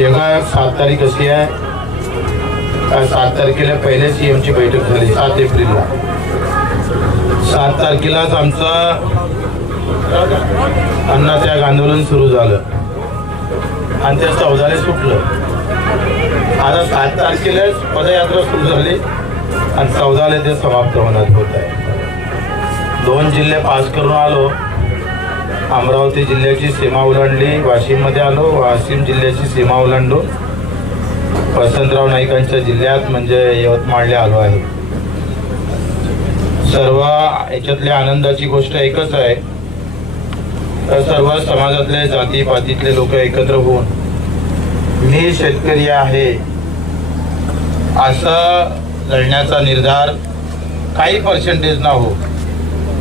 तेव्हा 7 तारीख अशी आहे, 7 तारखेला पहिले CM ची बैठक झाली 7 एप्रिलला. 7 तारखेलाच आमचं अन्नत्याग आंदोलन सुरू झालं आणि ते 14 सुटलं. आता 7 तारखेलाच पदयात्रा सुरू झाली आणि 14 ते समाप्त होणार होत आहे. 2 जिल्हे पास करून आलो. अमरावती जिल्ह्याची सीमा ओलांडली, वाशिममध्ये आलो, वाशिम जिल्ह्याची सीमा ओलांडलो, वसंतराव नाईकांच्या जिल्ह्यात म्हणजे यवतमाळला आलो आहे. सर्व याच्यातल्या आनंदाची गोष्ट एकच आहे, तर सर्व समाजातले जातीपातीतले लोक एकत्र होऊन मी शेतकरी आहे असं लढण्याचा निर्धार काही पर्सेंटेज ना हो,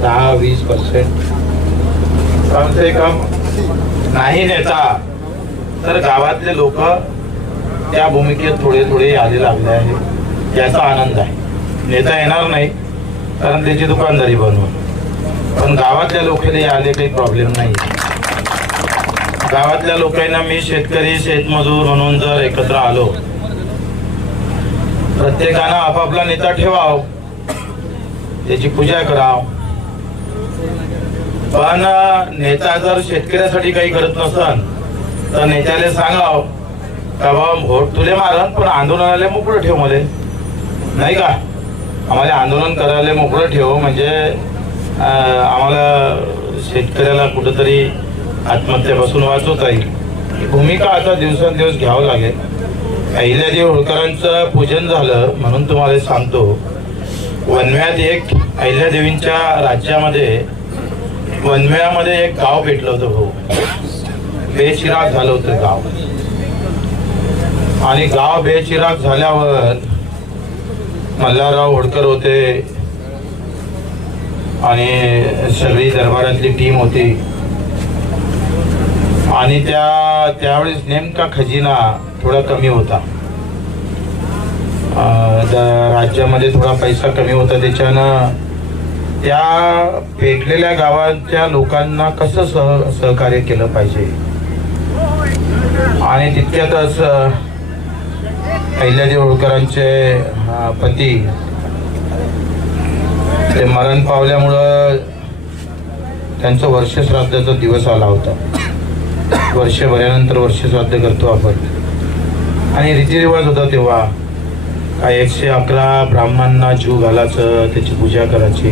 10-20% कम से कम नाही नेता तर गावातले लोक त्या भूमिकेत थोडे थोडे आले लागले आहेत. याचा आनंद आहे. नेता येणार नाही कारण त्याची दुकानदारी बनवून, पण गावातल्या लोकांनी आले काही प्रॉब्लेम नाही. गावातल्या लोकांना मी शेतकरी शेतमजूर म्हणून जर एकत्र आलो, प्रत्येकानं आपापला नेता ठेवाव, त्याची पूजा कराव, पण नेता जर शेतकऱ्यासाठी काही करत नसन तर नेत्याला सांगाव का बाबा व्होट तुले मारन पण आंदोलनाला मोकळं ठेव मले, नाही का? आम्हाला आंदोलन करायला मोकळं ठेव म्हणजे आम्हाला शेतकऱ्याला कुठंतरी आत्महत्यापासून वाचवता येईल. ही भूमिका आता दिवसेंदिवस घ्यावं लागेल. अहिल्यादेवी होळकरांचं पूजन झालं म्हणून तुम्हाला सांगतो, वनव्यात एक अहिल्यादेवींच्या राज्यामध्ये वनव्यामध्ये एक गाव भेटलं होतं भाऊ, बेचिराग झालं होतं गाव. आणि गाव बेचिराग झाल्यावर मल्हारराव होळकर होते आणि सगळी दरबारातली टीम होती आणि त्यावेळेस नेमका खजिना थोडा कमी होता, राज्यामध्ये थोडा पैसा कमी होता. त्याच्यानं त्या पेटलेल्या गावाच्या लोकांना कसं सहकार्य केलं पाहिजे आणि तितक्यातच अहिल्यादेवी होळकरांचे पती ते मरण पावल्यामुळं त्यांचं वर्षश्राद्धाचा दिवस आला होता. वर्षभरानंतर वर्षश्राद्ध करतो आपण आणि रीतिरिवाज होता तेव्हा काय 111 ब्राह्मणांना जीव घालायचं, त्याची पूजा करायची,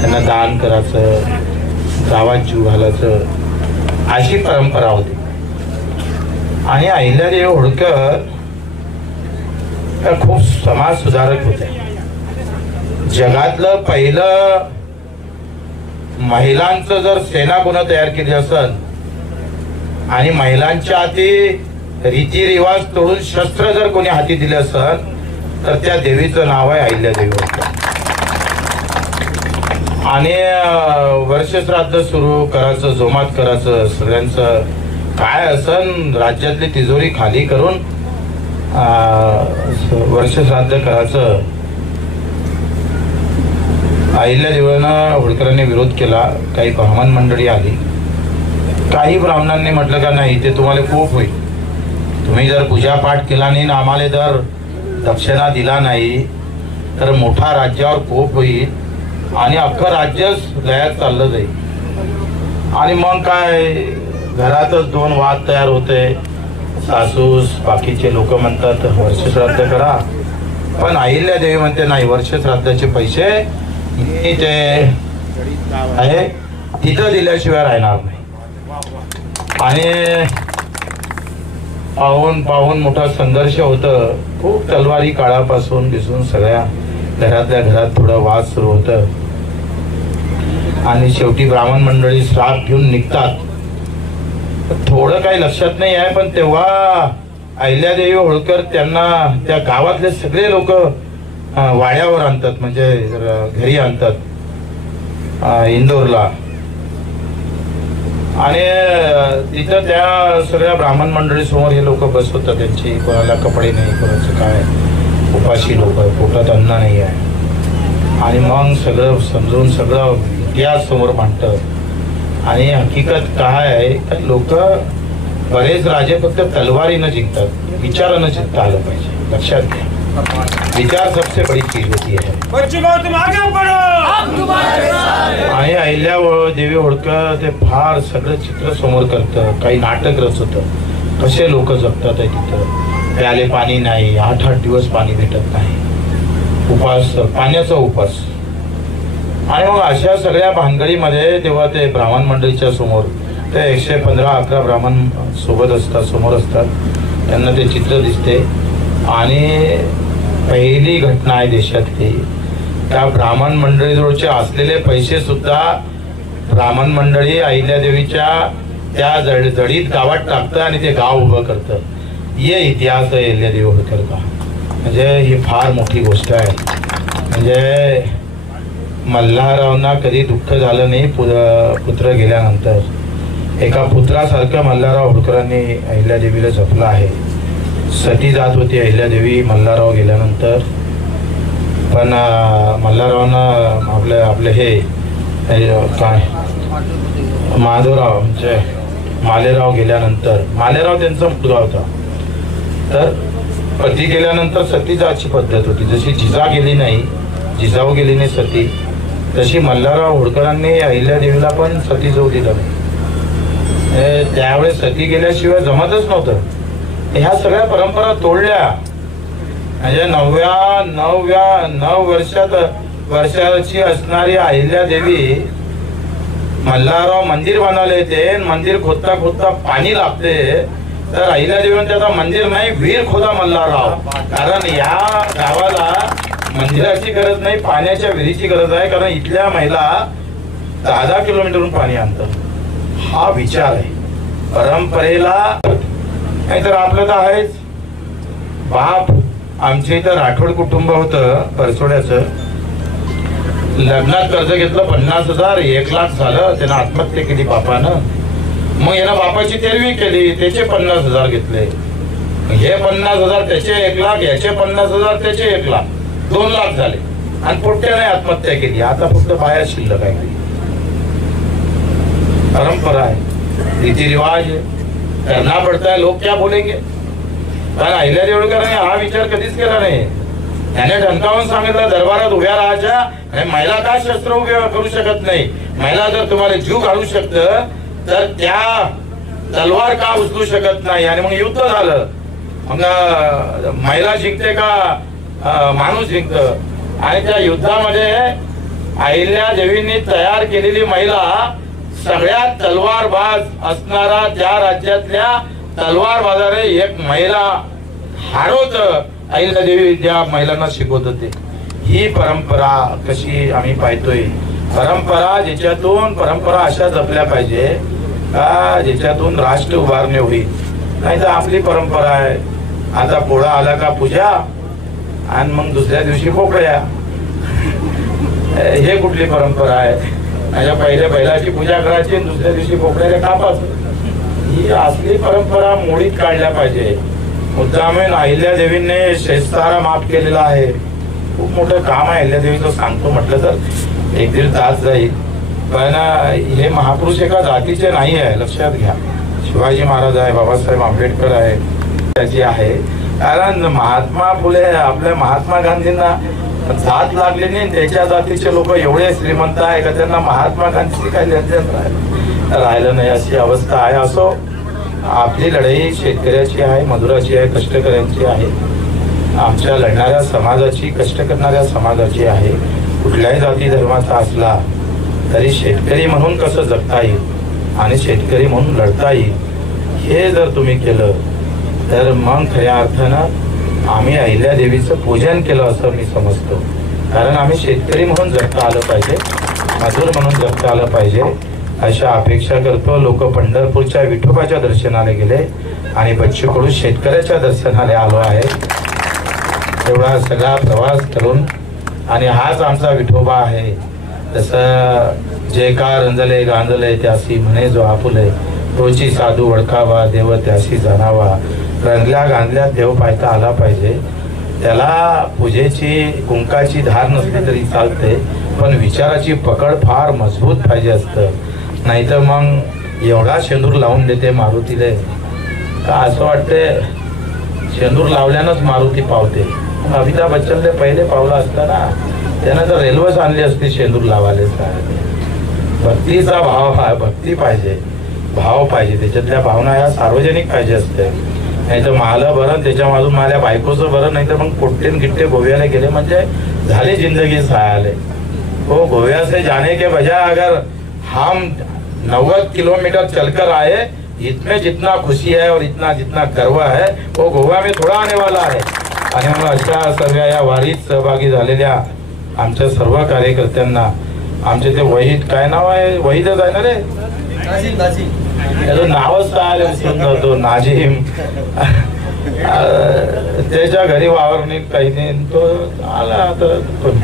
त्यांना दान करायचं, गावात जीव घालायचं, अशी परंपरा होती. आणि अहिल्यादेवी होळकर खूप समाज सुधारक होते. जगातलं पहिलं महिलांचं जर सेना कोणा तयार केली असेल आणि महिलांच्या हाती रीतिरिवाज तोडून शस्त्र जर कोणी हाती दिले असेल तर त्या देवीचं नाव आहे अहिल्यादेवी होळकर. आणि वर्षश्राद्ध सुरू करायचं, जोमात करायचं, सगळ्यांचं काय असन राज्यातली तिजोरी खाली करून वर्षश्राद्ध करायचं. अहिल्यादेवीनं होळकरांनी विरोध केला. काही ब्राह्मण मंडळी आली. काही ब्राह्मणांनी म्हटलं का नाही, ते तुम्हाला कोप होईल, तुम्ही जर पूजापाठ केला नाही ना आम्हाला जर दक्षिणा दिला नाही तर मोठा राज्यावर कोप होईल आणि अख्खं राज्यच लयात चाललं जाईल. आणि मग काय घरातच 2 वाद तयार होते. सासूस बाकीचे लोक म्हणतात वर्षश्राद्ध करा, पण अहिल्यादेवी म्हणते नाही, वर्षश्राद्धाचे पैसे मी ते आहे तिथं दिल्याशिवाय राहणार नाही. आणि पाहून मोठा संघर्ष होतं. खूप तलवारी काळापासून दिसून सगळ्या घरातल्या घरात थोडं वाद सुरू होतं आणि शेवटी ब्राह्मण मंडळी श्राप घेऊन निघतात. थोडं काही लक्षात नाही आहे, पण तेव्हा अहिल्यादेवी होळकर त्यांना त्या गावातले सगळे लोक वाड्यावर आणतात, म्हणजे घरी आणतात इंदोरला. आणि तिथं त्या सगळ्या ब्राह्मण मंडळी समोर हे लोक बसवतात. त्यांची कोणाला कपडे नाही, कोणाचं काय, उपाशी लोक, पोटात अन्न नाही आहे. आणि मग सगळं समजून सगळं इतिहास समोर मांडतं. आणि हकीकत काय आहे, लोक बरेच राजे फक्त तलवारीनं जिंकतात, विचारानं जिंकता आलं पाहिजे, लक्षात घ्या. विचार सबसे बड़ी चीज होती है. आणि अहिल्या देवी होळकर ते फार सगळं चित्र समोर करतं, काही नाटक रचतं, कसे लोक जगतात आहे तिथं. प्याले पाणी नाही, 8-8 दिवस पाणी भेटत नाही, उपास, पाण्याचा उपास. आणि मग अशा सगळ्या भानगडीमध्ये तेव्हा ते ब्राह्मण मंडळीच्या समोर ते 115-11 ब्राह्मण सोबत असतात, समोर असतात, त्यांना ते चित्र दिसते. आणि पहिली घटना आहे देशातली, त्या ब्राह्मण मंडळीजवळचे असलेले पैसे सुद्धा ब्राह्मण मंडळी अहिल्यादेवीच्या त्या जडीत गावात टाकतं आणि ते गाव उभं करतं. ये इतिहास आहे अहिल्यादेवी होळकर का. म्हणजे ही फार मोठी गोष्ट आहे. म्हणजे मल्हाररावांना कधी दुःख झालं नाही पुत्र गेल्यानंतर. एका पुत्रासारखं मल्हारराव होळकरांनी अहिल्यादेवीला जपलं आहे. सती जात होती अहिल्यादेवी मल्हारराव गेल्यानंतर, पण मल्हाररावांना आपले हे काय माधवराव म्हणजे मालेराव गेल्यानंतर, मालेराव त्यांचा मुलगा होता, तर पती गेल्यानंतर सती जायची पद्धत होती. जशी जिजाऊ गेली नाही सती, तशी मल्हारराव होळकरांनी अहिल्यादेवीला पण सती जाऊ दिलं नाही. त्यावेळेस सती गेल्याशिवाय जमतच नव्हतं. ह्या सगळ्या परंपरा तोडल्या. म्हणजे 9 वर्षाची असणारी अहिल्यादेवी मल्हारराव मंदिर बांधायला येते, मंदिर खोदता खोदता पाणी लागते, तर अहिल्यादेवीने त्याचा मंदिर नाही विहीर खोदा मल्हारराव. कारण या गावाला मंदिराची गरज नाही, पाण्याच्या विहिरीची गरज आहे. कारण इथल्या महिला 10 किलोमीटरहून पाणी आणतात. हा विचार आहे परंपरेला. नाहीतर आपलं तर आहेच. बाप आमच्या इथं राठोड कुटुंब होतं परसोड्याचं, लग्नात कर्ज घेतलं 50,000, 1 लाख झालं, त्यानं आत्महत्या केली बापानं. मग यानं बापाची तेरवी केली, त्याचे 50,000 घेतले. हे 50,000 त्याचे 1 लाख, याचे 50,000 त्याचे 1 लाख, 2 लाख झाले. आणि पोट्याने आत्महत्या केली. आता फक्त बाया शिल्लक आहे. परंपरा है, रीतिरिवाज करना पड़ता है. लोग क्या बोलेंगे. कारण अहिल्यादेवी होळकरांनी हा विचार कधीच केला नाही. त्याने ठणकावून सांगितलं दरबारात उभ्या राहायच्या, आणि महिला का शस्त्र उभे करू शकत नाही. महिला जर तुम्हाला जीव घालू शकतं तर त्या तलवार का उचलू शकत नाही. आणि मग युद्ध झालं. मग महिला जिंकते का माणूस जिंकतं. आणि त्या युद्धामध्ये अहिल्यादेवींनी तयार केलेली महिला सगळ्यात तलवारबाज असणारा त्या राज्यातल्या तलवारबाजाने एक महिला हारवत अहिल्यादेवी त्या महिलांना शिकवत होते. ही परंपरा कशी आम्ही पाहतोय. परंपरा अशा जपल्या पाहिजे का ज्याच्यातून राष्ट्र उभारणे होईल. नाही तर आपली परंपरा आहे, आता पोळा आला का पूजा आणि मग दुसऱ्या दिवशी पोकळ्या. हे कुठली परंपरा आहे. माझ्या पहिल्या बैलाची पूजा करायची, दुसऱ्या दिवशी पोकळ्याला कापायचं. ही असली परंपरा मोडीत काढल्या पाहिजे. मुद्दामून अहिल्यादेवीने शेतसारा माफ केलेला आहे. खूप मोठं काम आहे अहिल्यादेवीचं. सांगतो म्हटलं तर 1-1.5 तास जाईल. पण हे महापुरुष एका जातीचे नाही आहे, लक्षात घ्या. शिवाजी महाराज आहे, बाबासाहेब आंबेडकर आहे, त्याची आहे. कारण महात्मा फुले आपल्या महात्मा गांधींना जात लागली नाही. त्याच्या जातीचे लोक एवढे श्रीमंत आहे का त्यांना महात्मा गांधीची काही लेनदेन राहिलं नाही, अशी अवस्था आहे. असो, आपली लढाई शेतकऱ्याची आहे, मजुराची आहे, कष्टकऱ्यांची आहे. आमच्या लढणाऱ्या समाजाची, कष्ट करणाऱ्या समाजाची आहे. कुठल्याही जाती धर्माचा असला तरी शेतकरी म्हणून कसं जगता येईल आणि शेतकरी म्हणून लढता येईल, हे जर तुम्ही केलं तर मग खऱ्या अर्थानं आम्ही अहिल्यादेवीचं पूजन केलं असं मी समजतो. कारण आम्ही शेतकरी म्हणून जगता आलं पाहिजे, मजूर म्हणून जगता आलं पाहिजे, अशा अपेक्षा करतो. लोक पंढरपूरच्या विठोबाच्या दर्शनाला गेले आणि बच्चू कडू शेतकऱ्याच्या दर्शनाला आलो आहे. एवढा सगळा प्रवास करून, आणि हाच आमचा विठोबा आहे. तसं जे का रंजले गांजले त्यासी म्हणे जो आपुले, तोची साधू ओळखावा देव त्याशी जाणावा. रंगल्या गांधल्या देव पाहता आला पाहिजे. त्याला पूजेची कुंकाची धार नसली तरी चालते, पण विचाराची पकड फार मजबूत पाहिजे असतं. नाहीतर मग एवढा शेंदूर लावून देते मारुतीले का असं वाटतंय शेंदूर लावल्यानंच मारुती पावते. अमिताभ बच्चनने पहिले पावलं असताना त्यांना तर रेल्वेच आणली असती शेंदूर लावायला. भक्तीचा भाव हा भक्ती पाहिजे, भाव पाहिजे, त्याच्यातल्या भावना ह्या सार्वजनिक पाहिजे असते. नाही तर मला बरं त्याच्या मागून माझ्या बायकोचं बरं, नाही तर मग पोट्टेन गिट्टे गोव्याला गेले म्हणजे झाली जिंदगी सहाले. वो गोव्या से जाने के बजाय अगर हम 90 किलोमीटर चलकर आए, इसमें जितना खुशी है और इतना जितना गर्व है वो गोवा में थोड़ा आने वाला है. आणि मग अशा सर्व या वारीत सहभागी झालेल्या आमच्या सर्व कार्यकर्त्यांना, आमचे ते वहीद, काय नाव आहे, वहीदच आहे ना रे, त्याचं नावच काय विसरून जातो, नाझीम, त्याच्या घरी वावरणी काही नाही, तो आला तर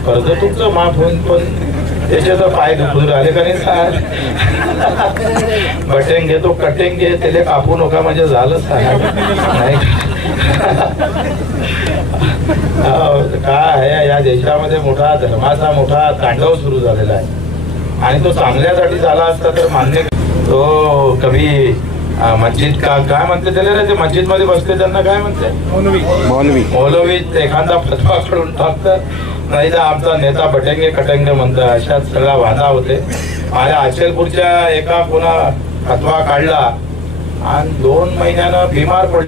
कर्ज तुमचं माफ होऊन पण त्याचे तर पाय दुखून राहिले का नाही. बटेंगे तो कटेंगे, त्याला कापू नका म्हणजे झालंच नाही. काय आहे या देशामध्ये मोठा धर्माचा मोठा तांडव सुरू झालेला आहे आणि तो चांगल्यासाठी झाला असता तर मान्य. तो कभी मस्जिद का काय म्हणते त्याला रे, ते मस्जिद मध्ये बसते त्यांना काय म्हणते, मौलवी एखादा फतवा काढून टाकतात, नाही तर आमचा नेता बटेंगे कटेंगे म्हणतात. अशात सगळा वादा होते. माझ्या अचलपूरच्या एका कोणा फतवा काढला आणि 2 महिन्यानं बिमार पडला.